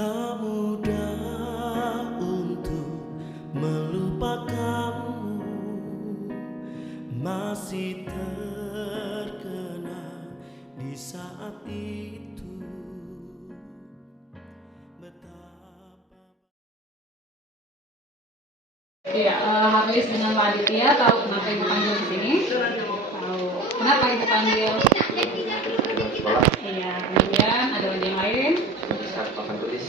Tak mudah untuk melupakanmu, masih terkenang di saat itu. Betapa Iya, Harlis dengan Pak Aditya tahu kenapa ibu panggil di sini? Tahu. Kenapa ibu panggil? Iya, kemudian ada lagi yang lain? Papan tulis.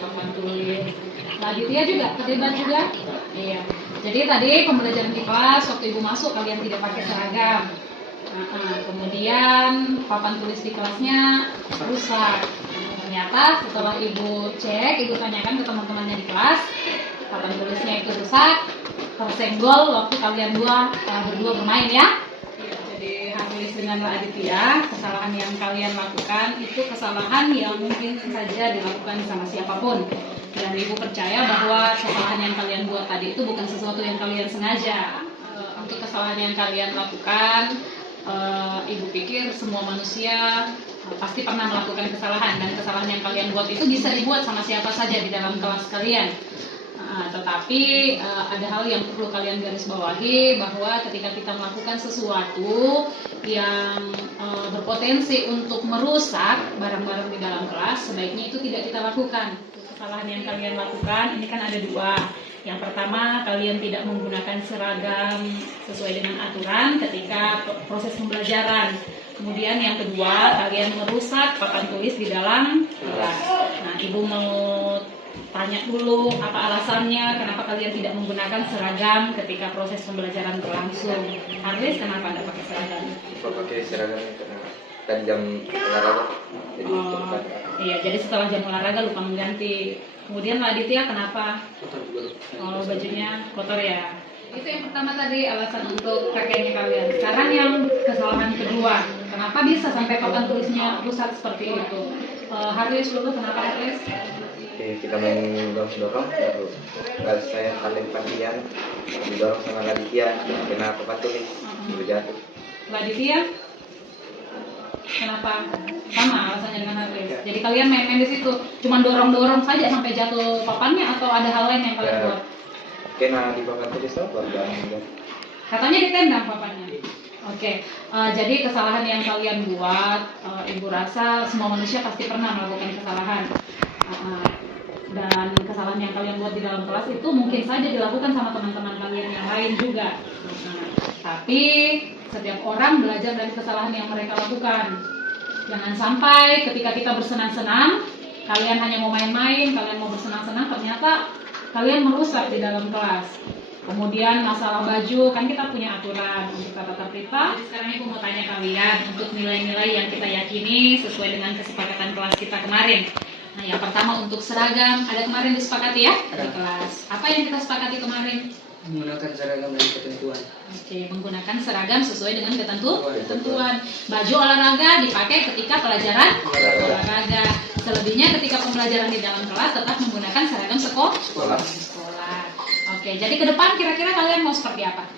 Papan tulis. Pak Aditya juga terlibat juga? Iya. Jadi tadi pembelajaran di kelas waktu ibu masuk kalian tidak pakai seragam. Kemudian papan tulis di kelasnya rusak. Ternyata setelah ibu cek, ibu tanyakan ke teman-temannya di kelas, papan tulisnya itu rusak, tersenggol waktu kalian berdua bermain ya. Jadi Harlis dengan Mbak Aditya, kesalahan yang kalian lakukan itu kesalahan yang mungkin saja dilakukan sama siapapun. Dan ibu percaya bahwa kesalahan yang kalian buat tadi itu bukan sesuatu yang kalian sengaja. Untuk kesalahan yang kalian lakukan, ibu pikir semua manusia pasti pernah melakukan kesalahan, dan kesalahan yang kalian buat itu bisa dibuat sama siapa saja di dalam kelas kalian. Tetapi ada hal yang perlu kalian garis bawahi, bahwa ketika kita melakukan sesuatu yang berpotensi untuk merusak barang-barang di dalam kelas, sebaiknya itu tidak kita lakukan. Kesalahan yang kalian lakukan ini kan ada dua. Yang pertama, kalian tidak menggunakan seragam sesuai dengan aturan ketika proses pembelajaran. Kemudian yang kedua, kalian merusak papan tulis di dalam kelas. Nah, ibu mau tanya dulu apa alasannya, kenapa kalian tidak menggunakan seragam ketika proses pembelajaran berlangsung. Harlis, kenapa Anda pakai seragam? Pakai seragam karena kan jam olahraga. Jadi iya, jadi setelah jam olahraga lupa mengganti. Kemudian Mbak Aditya kenapa? Bajunya kotor ya. Itu yang pertama tadi, alasan untuk pakainya kalian. Sekarang yang kesalahan kedua, kenapa bisa sampai papan tulisnya rusak seperti itu? Harlis dulu, kenapa Harlis? kita main dorong, lalu saya paling pandian didorong sama Aditya, kena papan tulis, jatuh. Mbak Aditya, kenapa? Sama alasannya dengan Harlis. Jadi kalian main-main di situ, cuma dorong-dorong saja sampai jatuh papannya, atau ada hal lain yang kalian buat? Kena di papan tulis apa? Katanya ditendang papannya. Oke, jadi kesalahan yang kalian buat, ibu rasa semua manusia pasti pernah melakukan kesalahan. Dan kesalahan yang kalian buat di dalam kelas itu mungkin saja dilakukan sama teman-teman kalian yang lain juga. Tapi setiap orang belajar dari kesalahan yang mereka lakukan. Jangan sampai ketika kita bersenang-senang, kalian hanya mau main-main, kalian mau bersenang-senang, ternyata kalian merusak di dalam kelas. Kemudian masalah baju, kan kita punya aturan untuk tata tertib. Sekarang ibu mau tanya kalian untuk nilai-nilai yang kita yakini sesuai dengan kesepakatan kelas kita kemarin. Nah, yang pertama untuk seragam, ada kemarin disepakati ya di kelas. Apa yang kita sepakati kemarin? Menggunakan seragam dan ketentuan. Oke, menggunakan seragam sesuai dengan ketentuan. Baju olahraga dipakai ketika pelajaran olahraga. Selebihnya ketika pembelajaran di dalam kelas tetap menggunakan seragam sekolah. Oke, jadi ke depan kira-kira kalian mau seperti apa?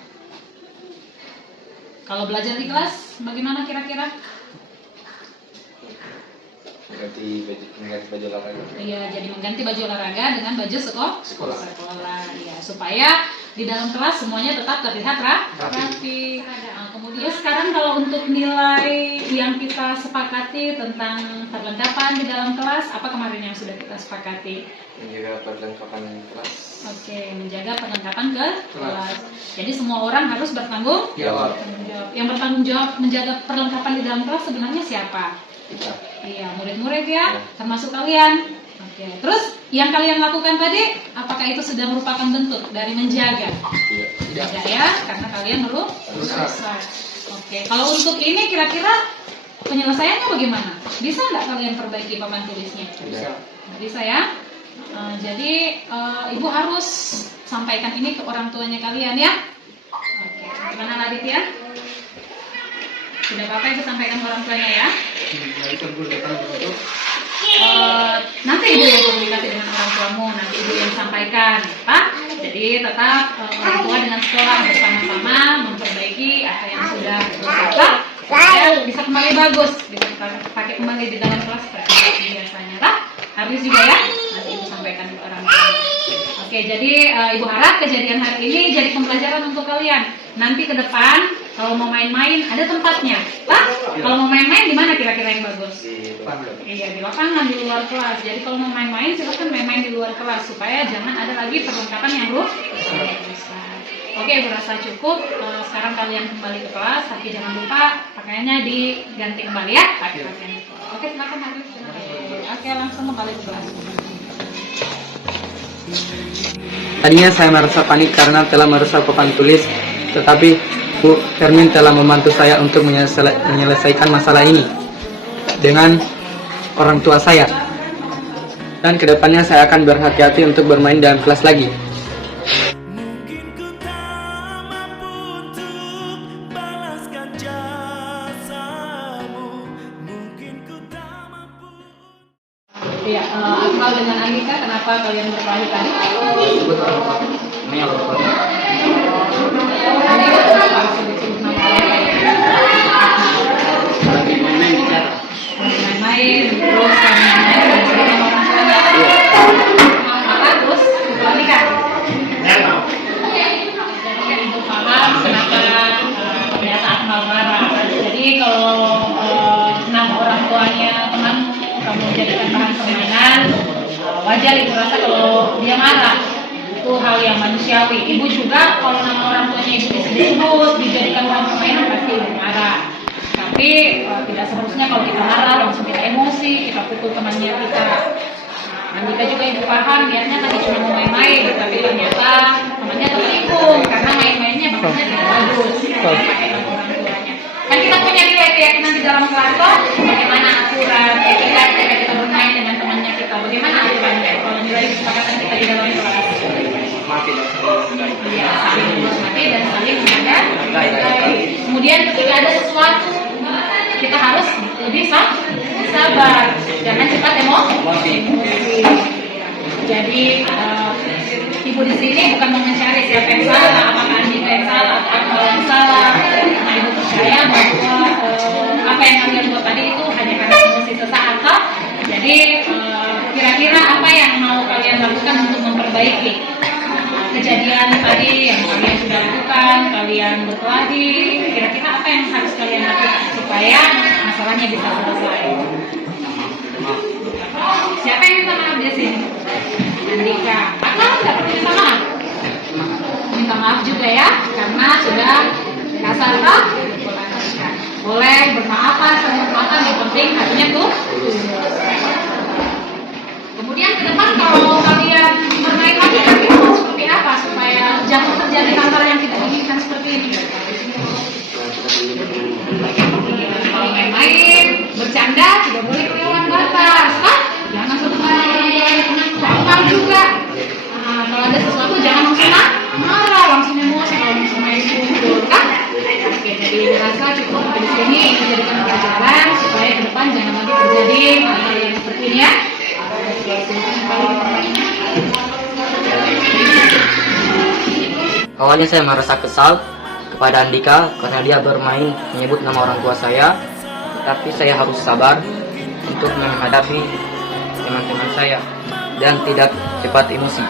Kalau belajar di kelas, bagaimana kira-kira? Mengganti baju olahraga. Iya, jadi mengganti baju olahraga dengan baju sekolah. Iya, supaya di dalam kelas semuanya tetap terlihat rapi. Nah, kemudian sekarang kalau untuk nilai yang kita sepakati tentang perlengkapan di dalam kelas, apa kemarin yang sudah kita sepakati? Menjaga perlengkapan kelas. Oke, menjaga perlengkapan ke kelas. Jadi semua orang harus bertanggung jawab. Yang bertanggung jawab menjaga perlengkapan di dalam kelas sebenarnya siapa? Iya, murid-murid ya, termasuk kalian. Oke, terus yang kalian lakukan tadi, apakah itu sudah merupakan bentuk dari menjaga? Tidak ya, karena kalian merusak. Oke, kalau untuk ini kira-kira penyelesaiannya bagaimana? Bisa nggak kalian perbaiki papan tulisnya? Bisa ya. Jadi ibu harus sampaikan ini ke orang tuanya kalian ya. Oke, gimana Aditya? Sudah apa ibu sampaikan ke orang tuanya ya? Nanti ibu yang komunikasi dengan orang tuamu, nanti ibu yang sampaikan, Pak. Jadi tetap orang tua dengan sekolah bersama-sama memperbaiki apa yang sudah rusak, ya, bisa kembali bagus, bisa pakai kembali di dalam kelas seperti biasanya, Pak. Harus juga ya. Oke, jadi Ibu harap kejadian hari ini jadi pembelajaran untuk kalian. Nanti ke depan kalau mau main-main ada tempatnya. Kalau mau main-main di mana kira-kira yang bagus? Di lapangan. Iya, di lapangan, di luar kelas. Jadi kalau mau main-main silakan main-main di luar kelas supaya jangan ada lagi perlengkapan yang rusak. Oke, Ibu rasa cukup. Sekarang kalian kembali ke kelas, tapi jangan lupa pakaiannya diganti kembali ya. Pakai pakaian di sekolah. Oke, silakan Haris. Oke, langsung kembali ke kelas. Tadinya saya merasa panik karena telah merusak papan tulis, tetapi Bu Hermin telah membantu saya untuk menyelesaikan masalah ini dengan orang tua saya. Dan kedepannya saya akan berhati-hati untuk bermain dalam kelas lagi. Mungkin ku tak mampu untuk balaskan jasamu. Mungkin ku tak mampu. Iya, Akmal dengan Andika, kenapa kalian berkelahi tadi? Andika kenapa sebut-sebut nama main-main, terus kalian main-main sama orang tuanya. Marah terus, Andika. Jadi kan Ibu paham kenapa ternyata Akmal marah. Jadi kalau nama orang tuanya teman kamu jadikan bahan permainan, wajar Ibu rasa kalau dia marah. Itu hal yang manusiawi. Ibu juga kalau nama orang tuanya Ibu disebut, dijadikan bahan permainan pasti Ibu marah. Tapi tidak seharusnya kalau kita marah langsung kita emosi, kita pukul temannya kita. Andika juga Ibu paham, niatnya tadi cuma mau main-main, tapi ternyata temannya tersinggung karena main-mainnya bahasanya tidak bagus. Pakai nama orang tuanya. Kan kita punya nilai keyakinan di dalam kelas kok, bagaimana aturan etika ketika kita bermain dengan temannya kita, bagaimana aturannya kalau nilai kesepakatan kita di dalam kelas. Iya, saling menghormati dan saling menghargai. Kemudian ketika ada sesuatu kita harus lebih sabar, jangan cepat emosi. Jadi Ibu di sini bukan mau mencari siapa yang salah, apakah Andika yang salah atau Akmal yang salah. Nah, Ibu percaya bahwa apa yang kalian buat tadi itu hanya karena emosi sesaat. Jadi kira-kira apa yang mau kalian lakukan untuk memperbaiki kejadian tadi yang kalian sudah lakukan, kalian berkelahi, kira-kira apa yang harus kalian lakukan supaya masalahnya bisa selesai? Siapa yang minta maaf di sini? Andika. Akmal nggak perlu minta maaf. Minta maaf juga ya, karena sudah kasar toh. Boleh bermaafan, saling bermaafan, yang penting hatinya tuh. Kemudian ke depan kalau kalian bermain lagi kalian mau seperti apa supaya jangan terjadi hal-hal yang tidak diinginkan seperti ini? Kalau main-main, bercanda tidak boleh kelewat batas, kan? Jangan sampai juga. Nah, kalau ada sesuatu jangan langsung marah, langsung emosi, kalau langsung main pukul, kan? Oke, jadi rasa cukup di sini ini jadikan pelajaran supaya ke depan jangan lagi terjadi hal-hal yang seperti ini ya. Awalnya saya merasa kesal kepada Andika karena dia bermain menyebut nama orang tua saya, tapi saya harus sabar untuk menghadapi teman-teman saya dan tidak cepat emosi.